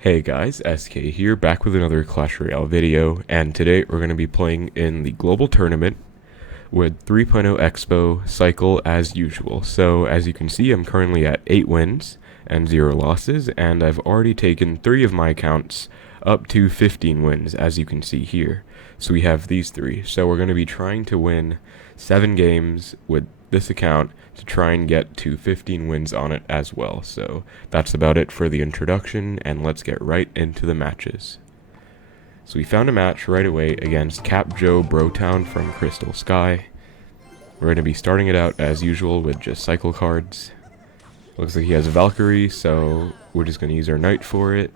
Hey guys, SK here, back with another Clash Royale video, and today we're going to be playing in the global tournament with 3.0 Xbow Cycle as usual. So as you can see, I'm currently at 8 wins and 0 losses, and I've already taken 3 of my accounts up to 15 wins, as you can see here. So we have these 3. So we're going to be trying to win 7 games with this account to try and get to 15 wins on it as well. So that's about it for the introduction, and let's get right into the matches. So we found a match right away against Cap Joe Brotown from Crystal Sky. We're going to be starting it out as usual with just cycle cards. Looks like he has a Valkyrie, so we're just going to use our Knight for it.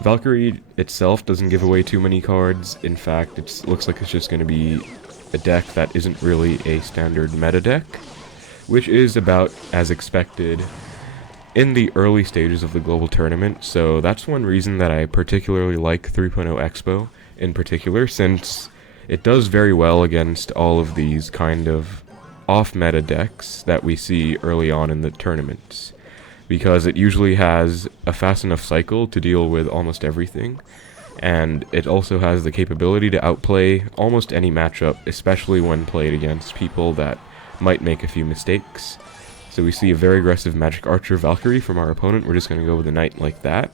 Valkyrie itself doesn't give away too many cards. In fact, it looks like it's just going to be a deck that isn't really a standard meta deck, which is about as expected in the early stages of the global tournament. So that's one reason that I particularly like 3.0 Xbow in particular, since it does very well against all of these kind of off-meta decks that we see early on in the tournaments, because it usually has a fast enough cycle to deal with almost everything, and it also has the capability to outplay almost any matchup, especially when played against people that might make a few mistakes. So we see a very aggressive Magic Archer Valkyrie from our opponent. We're just going to go with a Knight like that.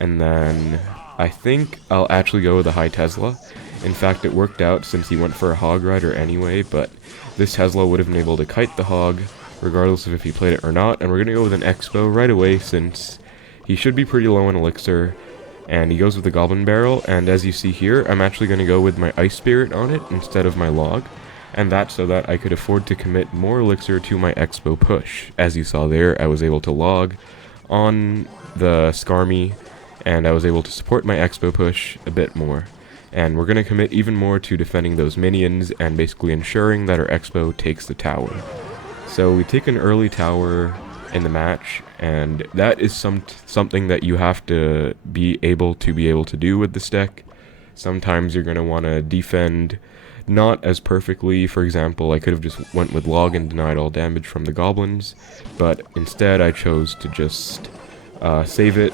And then I think I'll actually go with a High Tesla. In fact, it worked out since he went for a Hog Rider anyway, but this Tesla would have been able to kite the Hog regardless of if he played it or not. And we're going to go with an Xbow right away since he should be pretty low on Elixir. And he goes with the Goblin Barrel, and as you see here, I'm actually going to go with my Ice Spirit on it instead of my Log. And that's so that I could afford to commit more Elixir to my Xbow push. As you saw there, I was able to log on the Skarmy, and I was able to support my Xbow push a bit more. And we're going to commit even more to defending those minions and basically ensuring that our Xbow takes the tower. So we take an early tower in the match, and that is something that you have to be able to do with this deck. Sometimes you're going to want to defend not as perfectly. For example, I could have just went with Log and denied all damage from the goblins, but instead I chose to just save it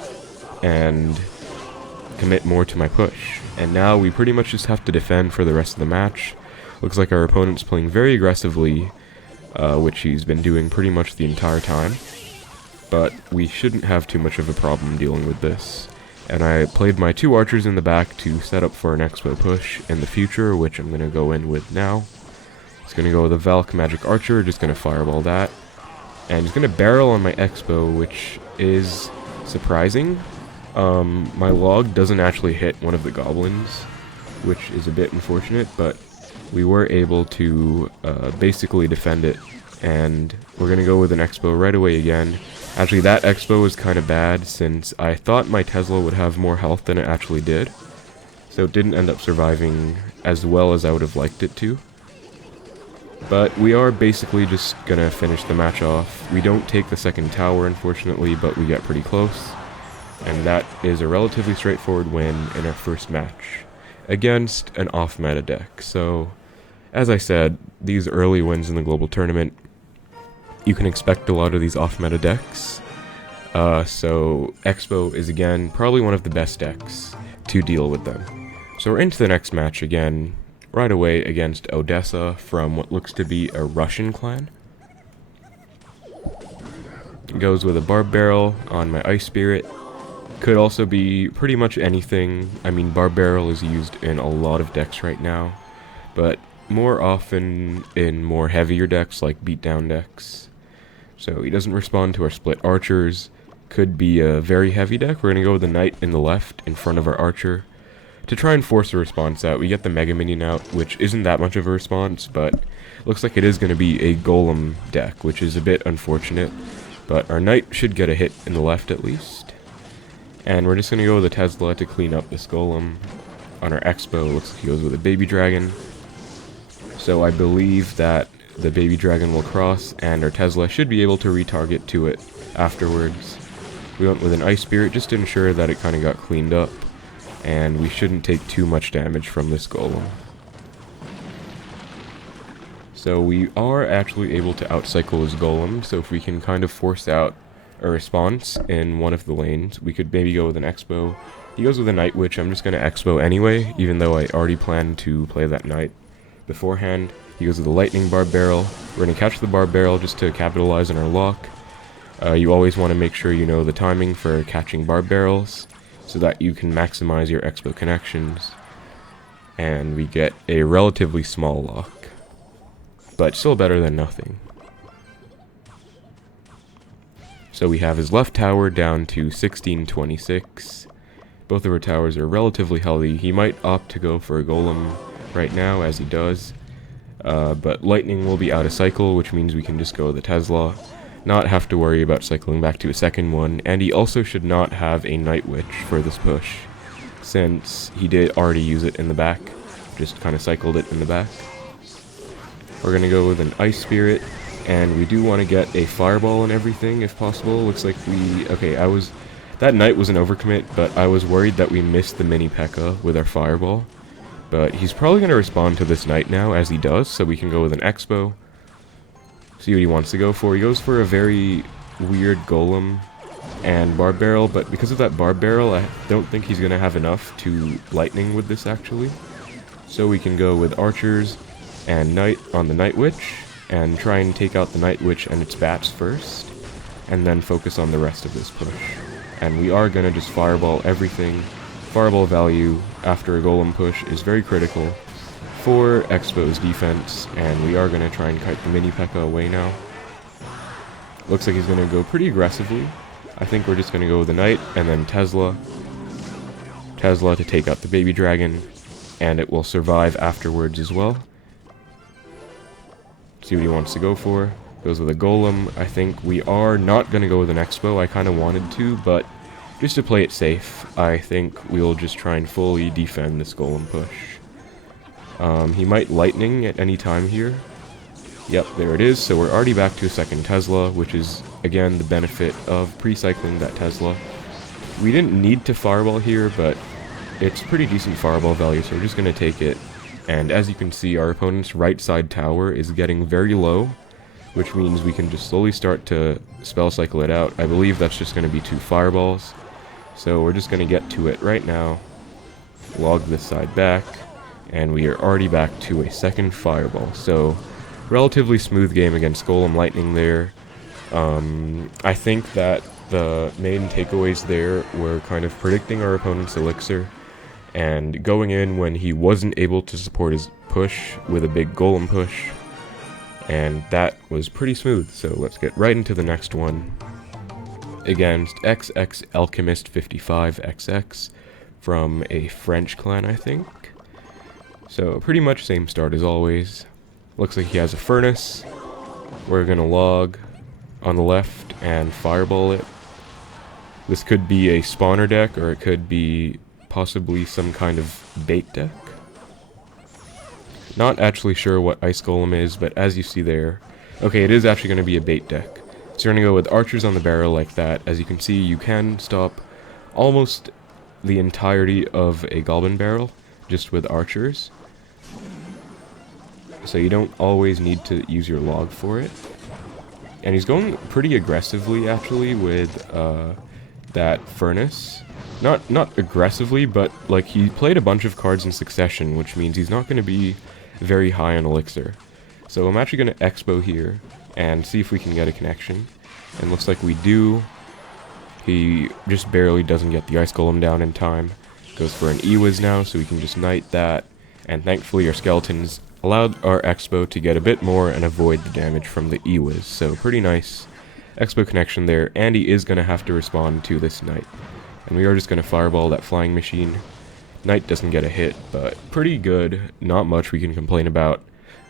and commit more to my push. And now we pretty much just have to defend for the rest of the match. Looks like our opponent's playing very aggressively, which he's been doing pretty much the entire time, but we shouldn't have too much of a problem dealing with this. And I played my 2 archers in the back to set up for an Xbow push in the future, which I'm going to go in with now. Just going to go with a Valk Magic Archer, just going to fireball that. And he's going to barrel on my Xbow, which is surprising. My Log doesn't actually hit one of the goblins, which is a bit unfortunate, but we were able to basically defend it. And we're going to go with an Xbow right away again. Actually, that Xbow was kind of bad since I thought my Tesla would have more health than it actually did. So it didn't end up surviving as well as I would have liked it to. But we are basically just going to finish the match off. We don't take the second tower, unfortunately, but we get pretty close. And that is a relatively straightforward win in our first match against an off-meta deck. So, as I said, these early wins in the global tournament, you can expect a lot of these off-meta decks. So Xbow is again probably one of the best decks to deal with them. So we're into the next match again, right away against Odessa from what looks to be a Russian clan. It goes with a Barb Barrel on my Ice Spirit. Could also be pretty much anything. I mean, Barb Barrel is used in a lot of decks right now, but more often in more heavier decks like beatdown decks. So he doesn't respond to our split archers. Could be a very heavy deck. We're going to go with the Knight in the left in front of our archer to try and force a response out. We get the Mega Minion out, which isn't that much of a response, but looks like it is going to be a Golem deck, which is a bit unfortunate. But our Knight should get a hit in the left at least. And we're just going to go with a Tesla to clean up this Golem. On our Xbow, looks like he goes with a Baby Dragon. So I believe that the Baby Dragon will cross, and our Tesla should be able to retarget to it afterwards. We went with an Ice Spirit just to ensure that it kind of got cleaned up, and we shouldn't take too much damage from this Golem. So we are actually able to outcycle his Golem, so if we can kind of force out a response in one of the lanes. We could maybe go with an Xbow. He goes with a Night Witch. I'm just going to Xbow anyway, even though I already planned to play that Knight beforehand. He goes with a Lightning Barb Barrel. We're going to catch the Barb Barrel just to capitalize on our lock. You always want to make sure you know the timing for catching Barb Barrels, so that you can maximize your Xbow connections. And we get a relatively small lock, but still better than nothing. So we have his left tower down to 1626. Both of our towers are relatively healthy. He might opt to go for a golem right now, as he does. But lightning will be out of cycle, which means we can just go the Tesla, not have to worry about cycling back to a second one. And he also should not have a Night Witch for this push, since he did already use it in the back. Just kind of cycled it in the back. We're going to go with an Ice Spirit. And we do want to get a Fireball and everything, if possible. Looks like we... Okay, that Knight was an overcommit, but I was worried that we missed the mini Pekka with our Fireball. But he's probably going to respond to this Knight now, as he does, so we can go with an Xbow. See what he wants to go for. He goes for a very weird Golem and Barb Barrel, but because of that Barb Barrel, I don't think he's going to have enough to Lightning with this, actually. So we can go with Archers and Knight on the Night Witch, and try and take out the Night Witch and its bats first, and then focus on the rest of this push. And we are going to just Fireball everything. Fireball value after a Golem push is very critical for Xbow's defense, and we are going to try and kite the mini Pekka away now. Looks like he's going to go pretty aggressively. I think we're just going to go with the Knight, and then Tesla. Tesla to take out the baby dragon, and it will survive afterwards as well. See what he wants to go for. Goes with a Golem. I think we are not going to go with an Xbow. I kind of wanted to, but just to play it safe, I think we'll just try and fully defend this Golem push. He might Lightning at any time here. Yep, there it is. So we're already back to a second Tesla, which is, again, the benefit of pre-cycling that Tesla. We didn't need to Fireball here, but it's pretty decent Fireball value, so we're just going to take it. And as you can see, our opponent's right side tower is getting very low, which means we can just slowly start to spell cycle it out. I believe that's just going to be 2 fireballs. So we're just going to get to it right now, log this side back, and we are already back to a second fireball. So relatively smooth game against Golem Lightning there. I think that the main takeaways there were kind of predicting our opponent's elixir, and going in when he wasn't able to support his push with a big Golem push, and that was pretty smooth. So let's get right into the next one against XX Alchemist 55XX from a French clan, I think. So pretty much same start as always. Looks like he has a furnace. We're gonna log on the left and fireball it. This could be a spawner deck, or it could be possibly some kind of bait deck. Not actually sure what Ice Golem is, but as you see there, okay, it is actually going to be a bait deck. So you're going to go with Archers on the barrel like that. As you can see, you can stop almost the entirety of a Goblin barrel just with Archers. So you don't always need to use your log for it. And he's going pretty aggressively, actually, with that Furnace. Not aggressively, but like he played a bunch of cards in succession, which means he's not going to be very high on elixir. So I'm actually going to Xbow here and see if we can get a connection. And looks like we do. He just barely doesn't get the Ice Golem down in time. Goes for an Ewiz now, so we can just Knight that. And thankfully our skeletons allowed our Xbow to get a bit more and avoid the damage from the Ewiz. So pretty nice Xbow connection there, and he is going to have to respond to this Knight. And we are just going to fireball that flying machine. Knight doesn't get a hit, but pretty good. Not much we can complain about.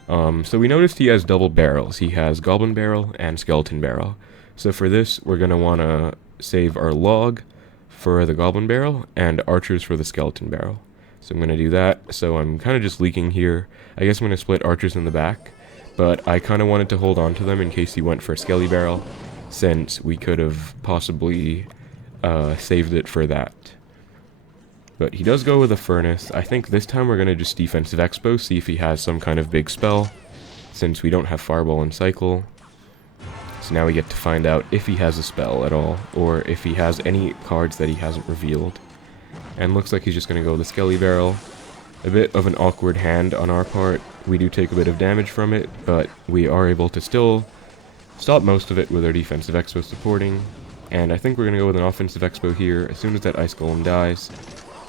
So we noticed he has double barrels. He has Goblin Barrel and Skeleton Barrel. So for this, we're going to want to save our log for the Goblin Barrel and Archers for the Skeleton Barrel. So I'm going to do that. So I'm kind of just leaking here. I guess I'm going to split Archers in the back, but I kind of wanted to hold on to them in case he went for a Skelly Barrel, since we could have possibly saved it for that. But he does go with a Furnace. I think this time we're going to just defensive Expo, see if he has some kind of big spell, since we don't have Fireball and Cycle. So now we get to find out if he has a spell at all, or if he has any cards that he hasn't revealed. And looks like he's just going to go with the Skelly Barrel. A bit of an awkward hand on our part. We do take a bit of damage from it, but we are able to still stop most of it with our defensive Xbow supporting. And I think we're going to go with an offensive Xbow here as soon as that Ice Golem dies.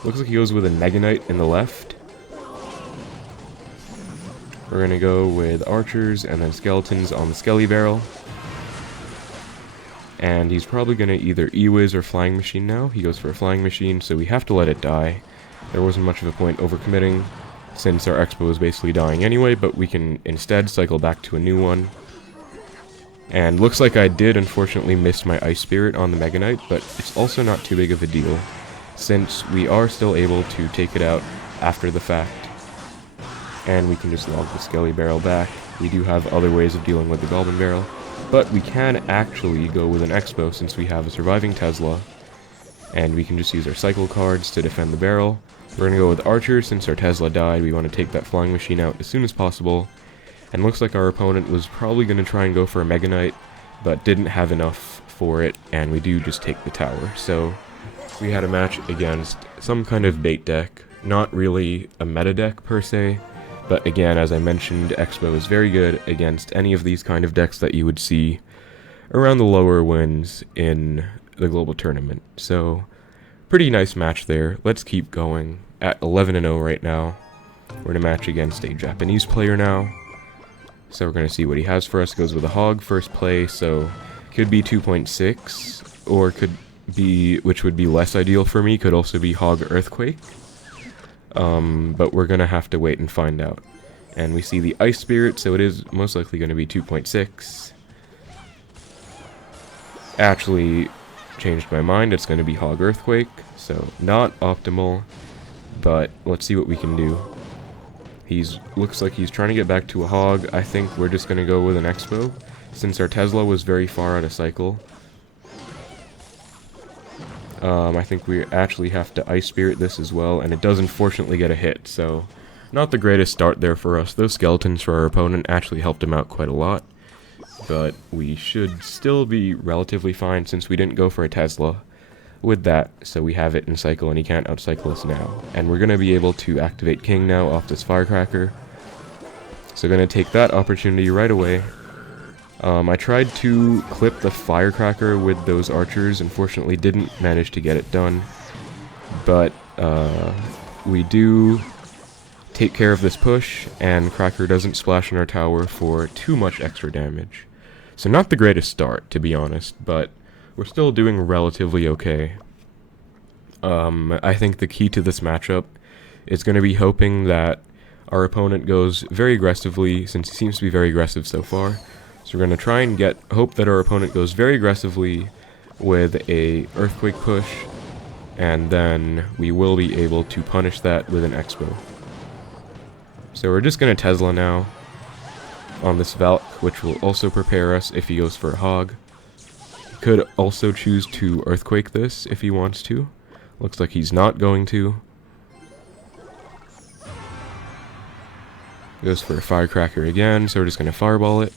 Looks like he goes with a Mega Knight in the left. We're going to go with archers and then skeletons on the Skelly Barrel. And he's probably going to either E-Wiz or Flying Machine now. He goes for a Flying Machine, so we have to let it die. There wasn't much of a point overcommitting, since our Xbow is basically dying anyway, but we can instead cycle back to a new one. And looks like I did unfortunately miss my Ice Spirit on the Mega Knight, but it's also not too big of a deal, since we are still able to take it out after the fact. And we can just log the Skelly Barrel back. We do have other ways of dealing with the Goblin Barrel, but we can actually go with an Xbow since we have a surviving Tesla, and we can just use our cycle cards to defend the barrel. We're going to go with Archer since our Tesla died. We want to take that Flying Machine out as soon as possible. And looks like our opponent was probably going to try and go for a Mega Knight, but didn't have enough for it, and we do just take the tower. So we had a match against some kind of bait deck, not really a meta deck per se, but again, as I mentioned, Xbow is very good against any of these kind of decks that you would see around the lower wins in the global tournament. So pretty nice match there. Let's keep going. At 11-0 right now. We're in a match against a Japanese player now. So we're going to see what he has for us. Goes with a Hog first play, so could be 2.6, or could be, which would be less ideal for me, could also be Hog Earthquake. But we're going to have to wait and find out. And we see the Ice Spirit, so it is most likely going to be 2.6. Actually changed my mind, it's going to be Hog Earthquake, so not optimal, but let's see what we can do. Looks like he's trying to get back to a Hog. I think we're just going to go with an Xbow, since our Tesla was very far out of cycle. I think we actually have to Ice Spirit this as well, and it does unfortunately get a hit, so not the greatest start there for us. Those skeletons for our opponent actually helped him out quite a lot, but we should still be relatively fine since we didn't go for a Tesla with that, so we have it in cycle and he can't outcycle us now. And we're going to be able to activate King now off this Firecracker, so going to take that opportunity right away. I tried to clip the Firecracker with those archers, unfortunately didn't manage to get it done, but we do take care of this push, and Cracker doesn't splash on our tower for too much extra damage. So not the greatest start, to be honest, but we're still doing relatively okay. I think the key to this matchup is going to be hoping that our opponent goes very aggressively, since he seems to be very aggressive so far. So we're going to try and hope that our opponent goes very aggressively with a Earthquake push, and then we will be able to punish that with an Xbow. So we're just going to Tesla now on this Valk, which will also prepare us if he goes for a Hog. Could also choose to Earthquake this if he wants to. Looks like he's not going to. Goes for a Firecracker again, so we're just going to Fireball it.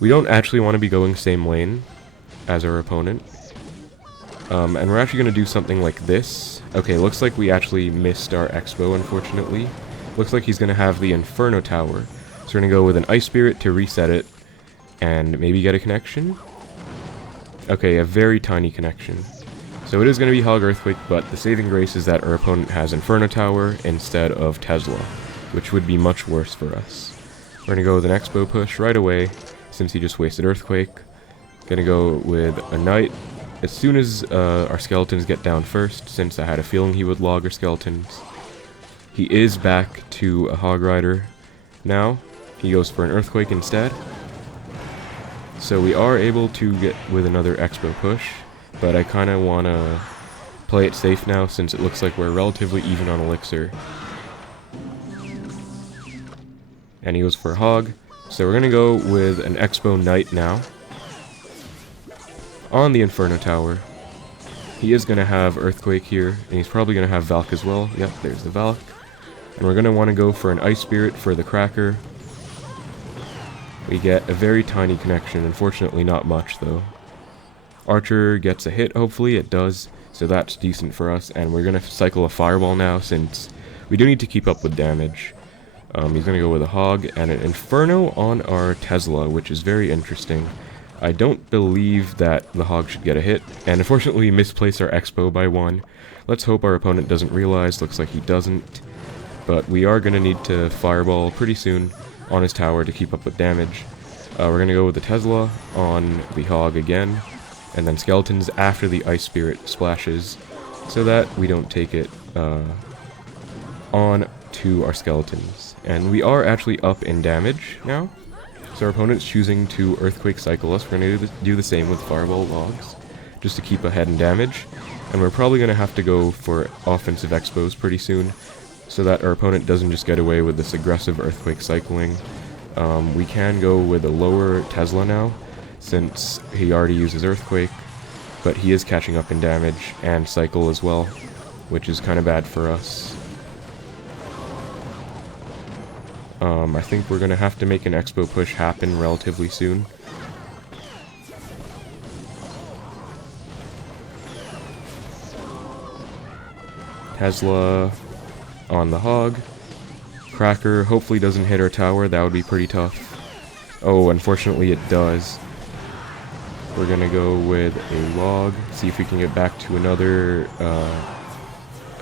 We don't actually want to be going same lane as our opponent. And we're actually going to do something like this. Okay, looks like we actually missed our Xbow, unfortunately. Looks like he's going to have the Inferno Tower. So we're going to go with an Ice Spirit to reset it, and maybe get a connection? Okay, a very tiny connection. So it is going to be Hog Earthquake, but the saving grace is that our opponent has Inferno Tower instead of Tesla, which would be much worse for us. We're going to go with an Xbow push right away, since he just wasted Earthquake. Going to go with a Knight as soon as our skeletons get down first, since I had a feeling he would log our skeletons. He is back to a Hog Rider now. He goes for an Earthquake instead. So we are able to get with another Xbow push, but I kind of want to play it safe now since it looks like we're relatively even on Elixir. And he goes for a Hog. So we're going to go with an Xbow Knight now on the Inferno Tower. He is going to have Earthquake here, and he's probably going to have Valk as well. Yep, there's the Valk. And we're going to want to go for an Ice Spirit for the Cracker. We get a very tiny connection, unfortunately not much though. Archer gets a hit, hopefully it does, so that's decent for us, and we're gonna cycle a fireball now since we do need to keep up with damage. He's gonna go with a hog and an inferno on our Tesla, which is very interesting. I don't believe that the hog should get a hit, and unfortunately we misplaced our Xbow by 1. Let's hope our opponent doesn't realize, looks like he doesn't. But we are gonna need to fireball pretty soon on his tower to keep up with damage. We're gonna go with the Tesla on the hog again, and then skeletons after the ice spirit splashes, so that we don't take it on to our skeletons. And we are actually up in damage now, so our opponent's choosing to earthquake cycle us. We're going to do the same with fireball logs, just to keep ahead in damage, and we're probably going to have to go for offensive Xbows pretty soon, so that our opponent doesn't just get away with this aggressive earthquake cycling. We can go with a lower Tesla now, since he already uses earthquake, but he is catching up in damage and cycle as well, which is kind of bad for us. I think we're going to have to make an Xbow push happen relatively soon. Tesla on the hog. Cracker hopefully doesn't hit our tower, that would be pretty tough. Oh, unfortunately it does. We're going to go with a log, see if we can get back to another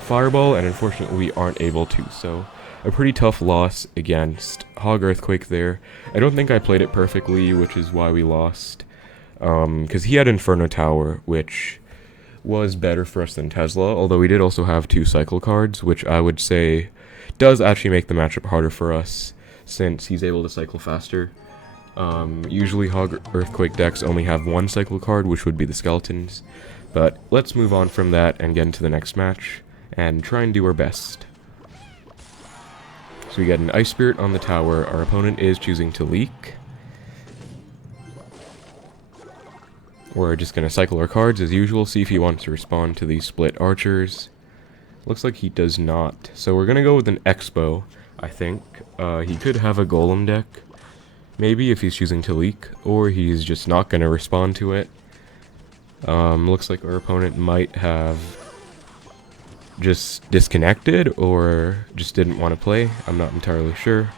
fireball, and unfortunately we aren't able to, so a pretty tough loss against Hog Earthquake there. I don't think I played it perfectly, which is why we lost. Because he had Inferno Tower, which was better for us than Tesla, although we did also have 2 cycle cards, which I would say does actually make the matchup harder for us, since he's able to cycle faster. Usually Hog Earthquake decks only have 1 cycle card, which would be the skeletons. But let's move on from that and get into the next match, and try and do our best. So we get an Ice Spirit on the tower. Our opponent is choosing to leak. We're just going to cycle our cards as usual, see if he wants to respond to these split archers. Looks like he does not. So we're going to go with an Xbow, I think. He could have a Golem deck, maybe, if he's choosing to leak, or he's just not going to respond to it. Looks like our opponent might have just disconnected or just didn't want to play. I'm not entirely sure,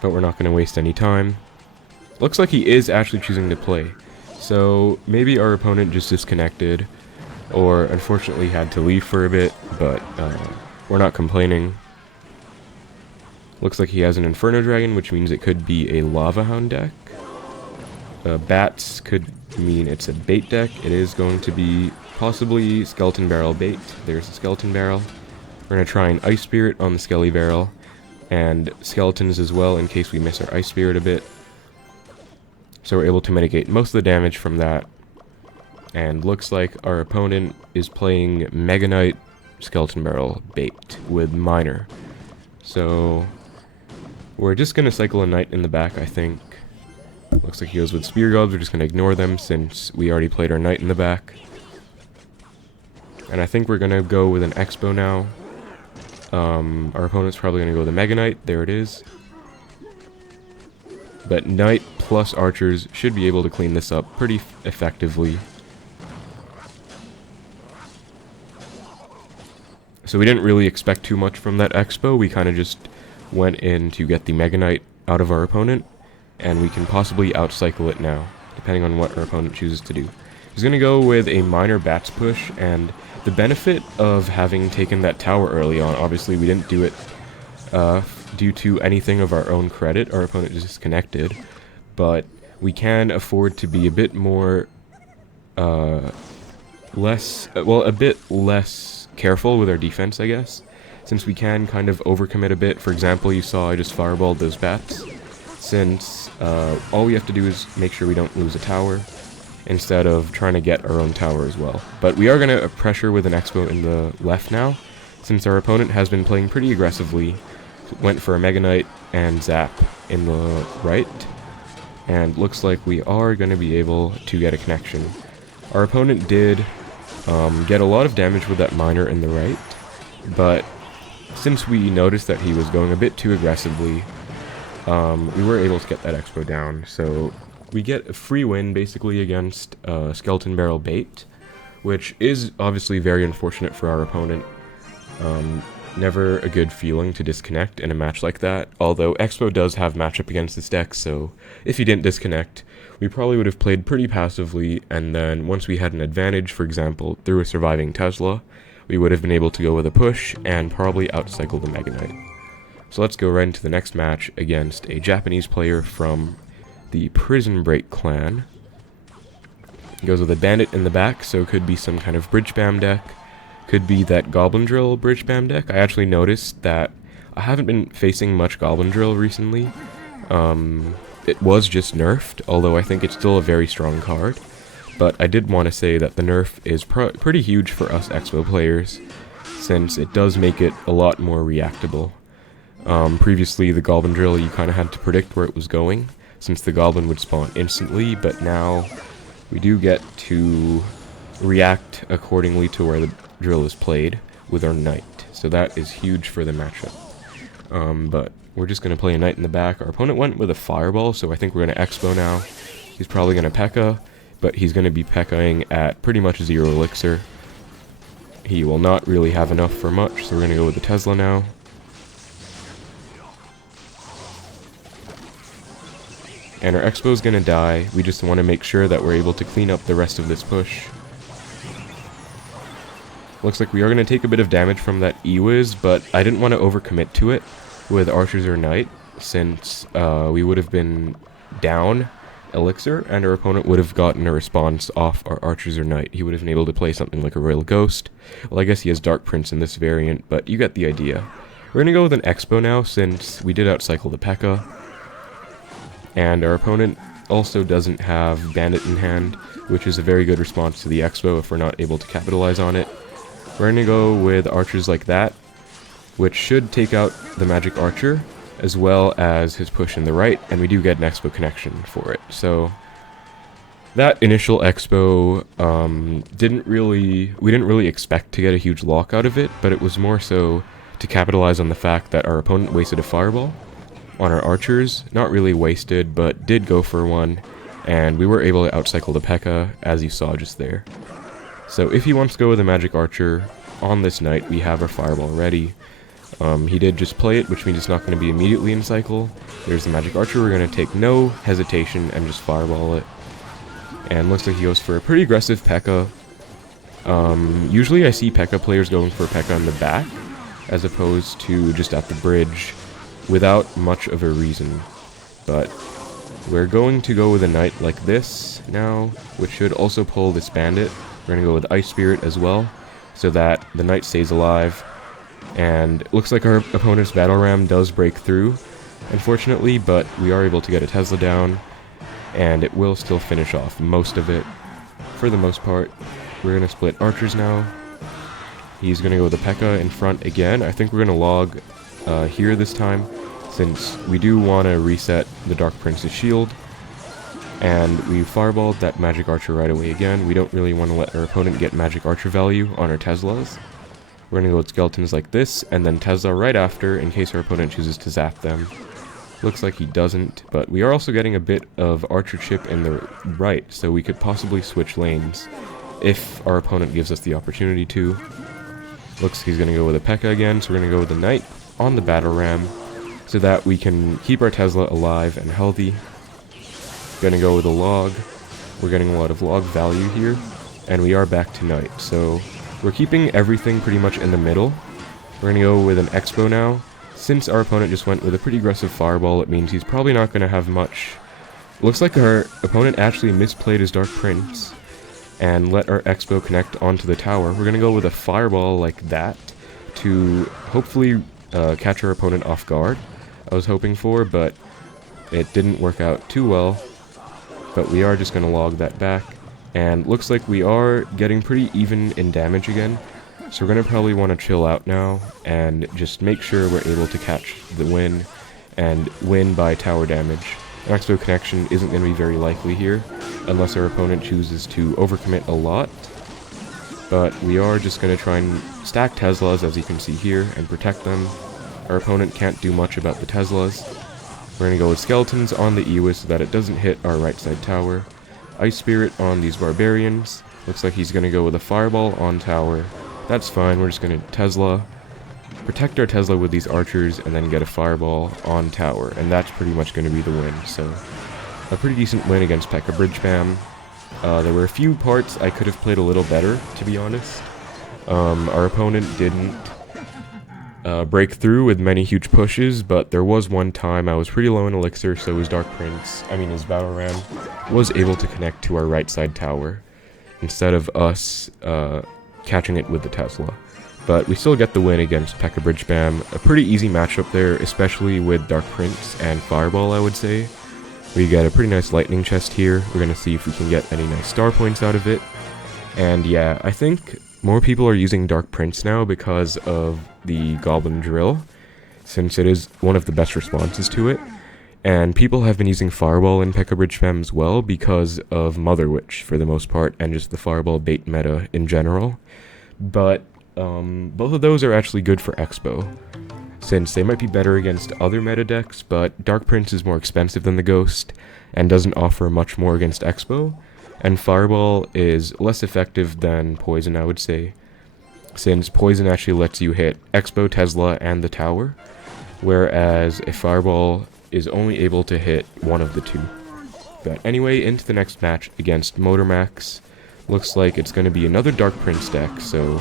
but we're not going to waste any time. Looks like he is actually choosing to play, so maybe our opponent just disconnected or unfortunately had to leave for a bit, but we're not complaining. Looks like he has an Inferno Dragon, which means it could be a Lava Hound deck. Bats could mean it's a bait deck. It is going to be possibly Skeleton Barrel bait. There's the Skeleton Barrel. We're going to try an Ice Spirit on the Skelly Barrel, and Skeletons as well in case we miss our Ice Spirit a bit. So we're able to mitigate most of the damage from that. And looks like our opponent is playing Mega Knight Skeleton Barrel bait with Miner. So we're just going to cycle a Knight in the back, I think. Looks like he goes with Spear Gods. We're just going to ignore them since we already played our Knight in the back. And I think we're going to go with an Xbow now. Our opponent's probably going to go with a Mega Knight. There it is. But Knight plus Archers should be able to clean this up pretty effectively. So we didn't really expect too much from that Xbow. We kind of just went in to get the Mega Knight out of our opponent, and we can possibly outcycle it now, depending on what our opponent chooses to do. He's going to go with a minor Bats push, and the benefit of having taken that tower early on, obviously we didn't do it due to anything of our own credit. Our opponent is disconnected, but we can afford to be a bit more, a bit less careful with our defense, I guess, since we can kind of overcommit a bit. For example, you saw I just fireballed those bats, since all we have to do is make sure we don't lose a tower, instead of trying to get our own tower as well. But we are going to pressure with an Xbow in the left now, since our opponent has been playing pretty aggressively. Went for a Mega Knight and Zap in the right, and looks like we are going to be able to get a connection. Our opponent did get a lot of damage with that Miner in the right, but since we noticed that he was going a bit too aggressively, we were able to get that Xbow down. So we get a free win basically against Skeleton Barrel Bait, which is obviously very unfortunate for our opponent. Never a good feeling to disconnect in a match like that, although Xbow does have matchup against this deck, so if he didn't disconnect, we probably would have played pretty passively, and then once we had an advantage, for example, through a surviving Tesla, we would have been able to go with a push and probably outcycle the Mega Knight. So let's go right into the next match against a Japanese player from the Prison Break clan. He goes with a Bandit in the back, so could be some kind of Bridge Spam deck. Could be that Goblin Drill Bridge Spam deck. I actually noticed that I haven't been facing much Goblin Drill recently. It was just nerfed, although I think it's still a very strong card. But I did want to say that the nerf is pretty huge for us Xbow players, since it does make it a lot more reactable. Previously, the Goblin Drill, you kind of had to predict where it was going, since the Goblin would spawn instantly, but now we do get to react accordingly to where the drill is played with our Knight. So that is huge for the matchup. But we're just going to play a Knight in the back. Our opponent went with a Fireball, so I think we're going to Xbow now. He's probably going to Pekka, but he's going to be Pekkaing at pretty much 0 elixir. He will not really have enough for much, so we're going to go with the Tesla now. And our Xbow's going to die. We just want to make sure that we're able to clean up the rest of this push. Looks like we are going to take a bit of damage from that E-Wiz, but I didn't want to overcommit to it with Archers or Knight, since we would have been down Elixir, and our opponent would have gotten a response off our Archers or Knight. He would have been able to play something like a Royal Ghost. Well, I guess he has Dark Prince in this variant, but you get the idea. We're going to go with an Xbow now, since we did outcycle the Pekka. And our opponent also doesn't have Bandit in hand, which is a very good response to the Xbow if we're not able to capitalize on it. We're going to go with Archers like that, which should take out the Magic Archer, as well as his push in the right, and we do get an Xbow connection for it. So that initial Xbow, we didn't really expect to get a huge lock out of it, but it was more so to capitalize on the fact that our opponent wasted a Fireball on our Archers. Not really wasted, but did go for one, and we were able to outcycle the Pekka, as you saw just there. So if he wants to go with a Magic Archer on this Knight, we have our Fireball ready. He did just play it, which means it's not going to be immediately in cycle. There's the Magic Archer. We're going to take no hesitation and just Fireball it. And looks like he goes for a pretty aggressive Pekka. Usually I see Pekka players going for Pekka in the back, as opposed to just at the bridge, without much of a reason. But we're going to go with a Knight like this now, which should also pull this Bandit. We're going to go with Ice Spirit as well, so that the Knight stays alive. And it looks like our opponent's Battle Ram does break through, unfortunately, but we are able to get a Tesla down, and it will still finish off most of it. For the most part, we're going to split Archers now. He's going to go with the Pekka in front again. I think we're going to log here this time, since we do want to reset the Dark Prince's shield. And we fireballed that Magic Archer right away again. We don't really want to let our opponent get Magic Archer value on our Teslas. We're going to go with Skeletons like this, and then Tesla right after, in case our opponent chooses to zap them. Looks like he doesn't, but we are also getting a bit of Archer chip in the right, so we could possibly switch lanes if our opponent gives us the opportunity to. Looks like he's going to go with a Pekka again, so we're going to go with the Knight on the Battle Ram, so that we can keep our Tesla alive and healthy. Gonna go with a log. We're getting a lot of log value here, and we are back to Knight, so we're keeping everything pretty much in the middle. We're gonna go with an Xbow now. Since our opponent just went with a pretty aggressive Fireball, it means he's probably not gonna have much. Looks like our opponent actually misplayed his Dark Prince and let our Xbow connect onto the tower. We're gonna go with a Fireball like that to hopefully catch our opponent off guard. I was hoping for, but it didn't work out too well. But we are just going to log that back, and looks like we are getting pretty even in damage again, so we're going to probably want to chill out now, and just make sure we're able to catch the win, and win by tower damage. An Xbow connection isn't going to be very likely here, unless our opponent chooses to overcommit a lot, but we are just going to try and stack Teslas, as you can see here, and protect them. Our opponent can't do much about the Teslas, We're going to go with Skeletons on the Ewis so that it doesn't hit our right side tower. Ice Spirit on these Barbarians. Looks like he's going to go with a Fireball on tower. That's fine, we're just going to Tesla. Protect our Tesla with these archers and then get a Fireball on tower. And that's pretty much going to be the win. So, a pretty decent win against Pekka Bridge Spam. There were a few parts I could have played a little better, to be honest. Our opponent didn't break through with many huge pushes, but there was one time I was pretty low in elixir, so his his Battle Ram was able to connect to our right side tower instead of us catching it with the Tesla. But we still get the win against Pekka Bridge Spam. A pretty easy matchup there, especially with Dark Prince and Fireball, I would say. We get a pretty nice lightning chest here. We're going to see if we can get any nice star points out of it. And yeah, I think more people are using Dark Prince now because of the Goblin Drill, since it is one of the best responses to it. And people have been using Fireball in Pekka Bridge Spam as well because of Mother Witch for the most part, and just the Fireball bait meta in general. But both of those are actually good for Xbow, since they might be better against other meta decks, but Dark Prince is more expensive than the Ghost, and doesn't offer much more against Xbow, and Fireball is less effective than Poison, I would say, since Poison actually lets you hit Xbow, Tesla, and the tower, whereas a Fireball is only able to hit one of the two. But anyway, into the next match against Motormax. Looks like it's going to be another Dark Prince deck, so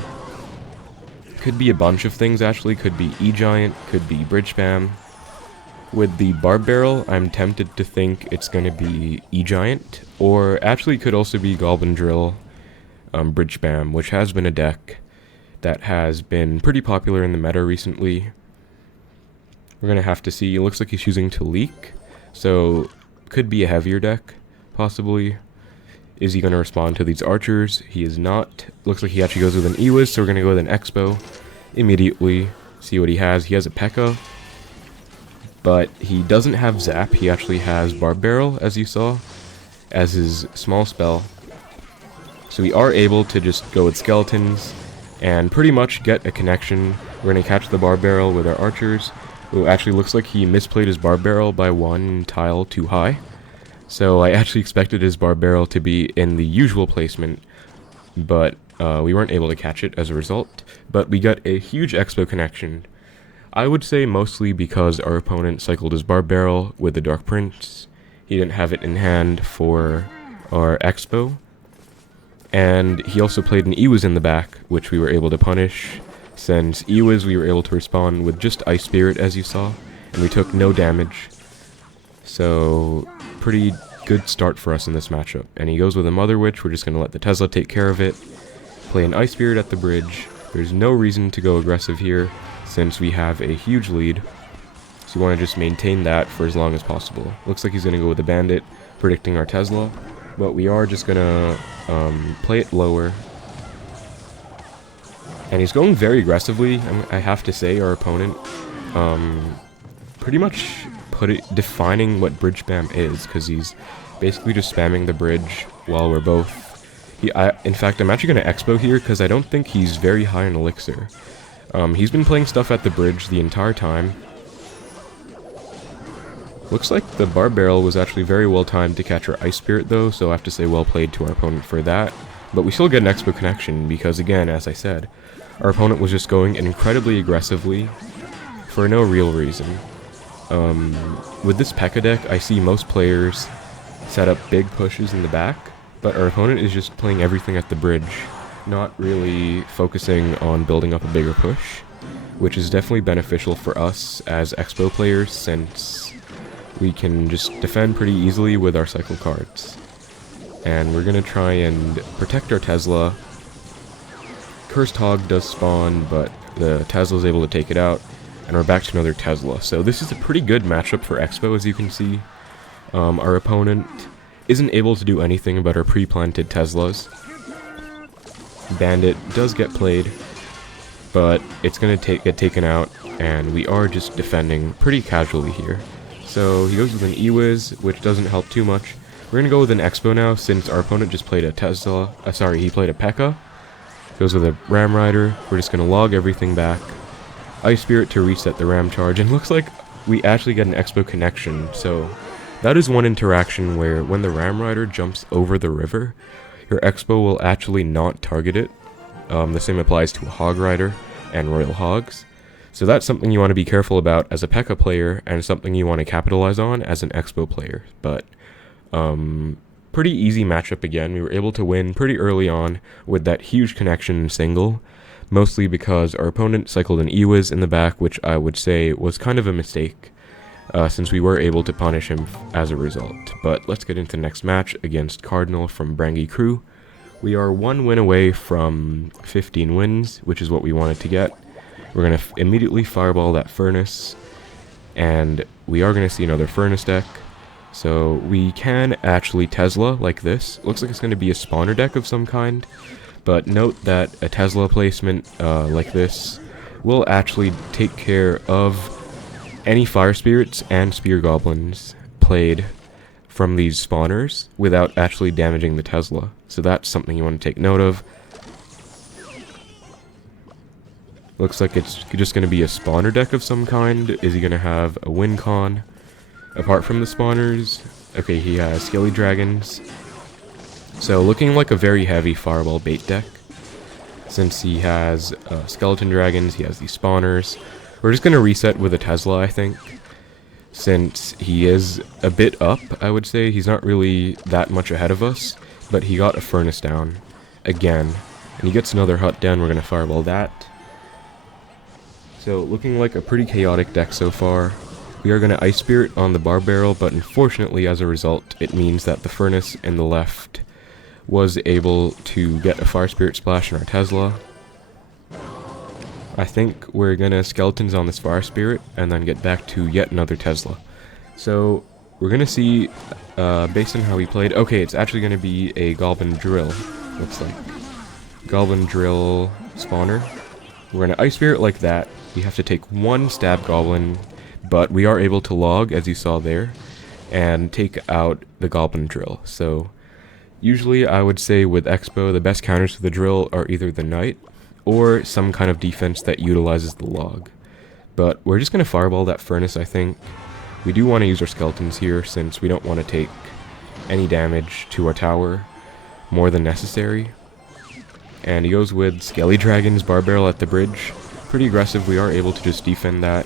could be a bunch of things actually. Could be E-Giant, could be Bridge Spam. With the Barb Barrel, I'm tempted to think it's going to be E-Giant, or actually could also be Goblin Drill, Bridge Spam, which has been a deck that has been pretty popular in the meta recently. We're going to have to see. It looks like he's choosing to leak, so could be a heavier deck, possibly. Is he going to respond to these archers? He is not. Looks like he actually goes with an Ewis, so we're going to go with an Xbow immediately. See what he has. He has a Pekka, but he doesn't have Zap. He actually has Barb Barrel, as you saw, as his small spell. So we are able to just go with Skeletons and pretty much get a connection. We're going to catch the Barb Barrel with our archers. Ooh, actually looks like he misplayed his Barb Barrel by one tile too high. So I actually expected his Barb Barrel to be in the usual placement, but we weren't able to catch it as a result. But we got a huge Xbow connection. I would say mostly because our opponent cycled his Barb Barrel with the Dark Prince. He didn't have it in hand for our Xbow. And he also played an Ewis in the back, which we were able to punish. Since Ewis, we were able to respond with just Ice Spirit, as you saw, and we took no damage. So, pretty good start for us in this matchup. And he goes with a Mother Witch. We're just going to let the Tesla take care of it. Play an Ice Spirit at the bridge. There's no reason to go aggressive here, since we have a huge lead. So you want to just maintain that for as long as possible. Looks like he's going to go with a Bandit, predicting our Tesla. But we are just going to play it lower. And he's going very aggressively, I have to say. Our opponent pretty much defining what bridge spam is, because he's basically just spamming the bridge while we're both. In fact, I'm actually going to Xbow here, because I don't think he's very high in elixir. He's been playing stuff at the bridge the entire time. Looks like the Barb Barrel was actually very well timed to catch our Ice Spirit though, so I have to say well played to our opponent for that. But we still get an Xbow connection, because again, as I said, our opponent was just going incredibly aggressively for no real reason. With this Pekka deck, I see most players set up big pushes in the back, but our opponent is just playing everything at the bridge, not really focusing on building up a bigger push, which is definitely beneficial for us as Xbow players, since we can just defend pretty easily with our cycle cards. And we're going to try and protect our Tesla. Cursed Hog does spawn, but the Tesla is able to take it out, and we're back to another Tesla. So this is a pretty good matchup for Xbow, as you can see. Our opponent isn't able to do anything about our pre-planted Teslas. Bandit does get played, but it's going to get taken out, and we are just defending pretty casually here. So he goes with an Ewis, which doesn't help too much. We're going to go with an Xbow now, since our opponent just played a Tesla. He played a Pekka. Goes with a Ram Rider. We're just going to log everything back. Ice Spirit to reset the Ram charge, and looks like we actually get an Xbow connection. So that is one interaction where when the Ram Rider jumps over the river, your Xbow will actually not target it. The same applies to a Hog Rider and Royal Hogs. So that's something you want to be careful about as a Pekka player, and something you want to capitalize on as an Xbow player. But pretty easy matchup again. We were able to win pretty early on with that huge connection in single, mostly because our opponent cycled an Ewiz in the back, which I would say was kind of a mistake, since we were able to punish him as a result. But let's get into the next match against Cardinal from Brangy Crew. We are 1 win away from 15 wins, which is what we wanted to get. We're going to immediately fireball that Furnace, and we are going to see another Furnace deck. So we can actually Tesla like this. Looks like it's going to be a spawner deck of some kind, but note that a Tesla placement like this will actually take care of any Fire Spirits and Spear Goblins played from these spawners without actually damaging the Tesla. So that's something you want to take note of. Looks like it's just going to be a spawner deck of some kind. Is he going to have a win con? Apart from the spawners, okay, he has Skelly Dragons. So looking like a very heavy Fireball bait deck. Since he has Skeleton Dragons, he has these spawners. We're just going to reset with a Tesla, I think. Since he is a bit up, I would say. He's not really that much ahead of us. But he got a Furnace down again. And he gets another Hut down. We're going to Fireball that. So, looking like a pretty chaotic deck so far. We are going to Ice Spirit on the Bar Barrel, but unfortunately as a result, it means that the Furnace in the left was able to get a Fire Spirit Splash in our Tesla. I think we're going to Skeletons on this Fire Spirit, and then get back to yet another Tesla. So, we're going to see, based on how we played, okay, it's actually going to be a Goblin Drill, looks like. Goblin Drill spawner. We're going to Ice Spirit like that. We have to take one Stab Goblin, but we are able to log, as you saw there, and take out the Goblin Drill. So, usually I would say with Xbow, the best counters to the Drill are either the Knight, or some kind of defense that utilizes the log. But we're just going to Fireball that Furnace, I think. We do want to use our Skeletons here, since we don't want to take any damage to our tower more than necessary. And he goes with Skelly Dragons, Bar Barrel at the bridge. Pretty aggressive, we are able to just defend that.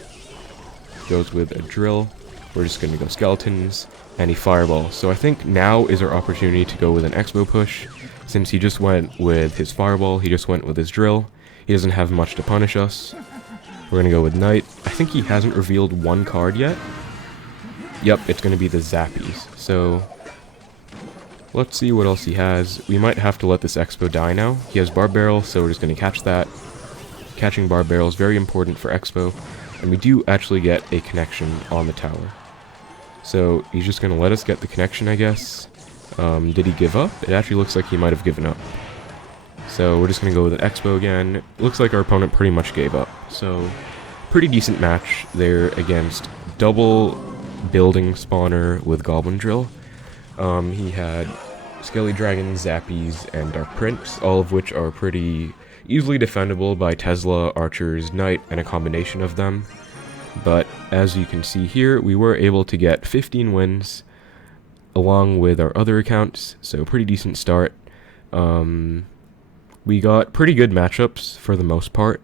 Goes with a Drill. We're just going to go Skeletons, and he Fireball. So I think now is our opportunity to go with an Xbow push. Since he just went with his Fireball, he just went with his Drill. He doesn't have much to punish us. We're going to go with Knight. I think he hasn't revealed one card yet. Yep, it's going to be the Zappies. So, let's see what else he has. We might have to let this Xbow die now. He has Bar Barrel, so we're just going to catch that. Catching Bar Barrel is very important for Xbow. And we do actually get a connection on the tower. So, he's just going to let us get the connection, I guess. Did he give up? It actually looks like he might have given up. So, we're just going to go with an Xbow again. It looks like our opponent pretty much gave up. So, pretty decent match there against double building spawner with Goblin Drill. He had Skelly Dragon, Zappies, and Dark Prince, all of which are pretty easily defendable by Tesla, Archers, Knight, and a combination of them. But as you can see here, we were able to get 15 wins along with our other accounts, so pretty decent start. We got pretty good matchups for the most part.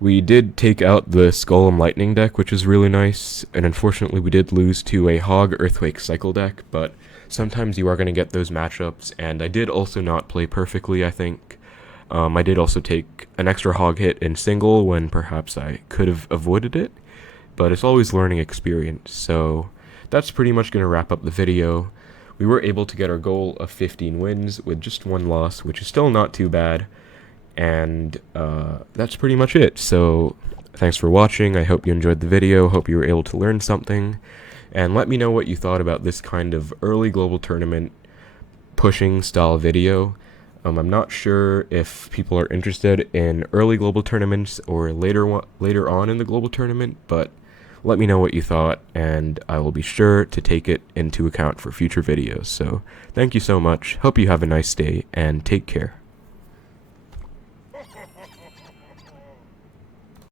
We did take out the Golem Lightning deck, which is really nice, and unfortunately we did lose to a Hog Earthquake Cycle deck, but sometimes you are going to get those matchups, and I did also not play perfectly, I think. I did also take an extra Hog hit in single when perhaps I could have avoided it, but it's always learning experience, so that's pretty much going to wrap up the video. We were able to get our goal of 15 wins with just one loss, which is still not too bad. And that's pretty much it. So thanks for watching. I hope you enjoyed the video. Hope you were able to learn something. And let me know what you thought about this kind of early global tournament pushing style video. I'm not sure if people are interested in early global tournaments or later on in the global tournament, but let me know what you thought, and I will be sure to take it into account for future videos. So thank you so much. Hope you have a nice day, and take care.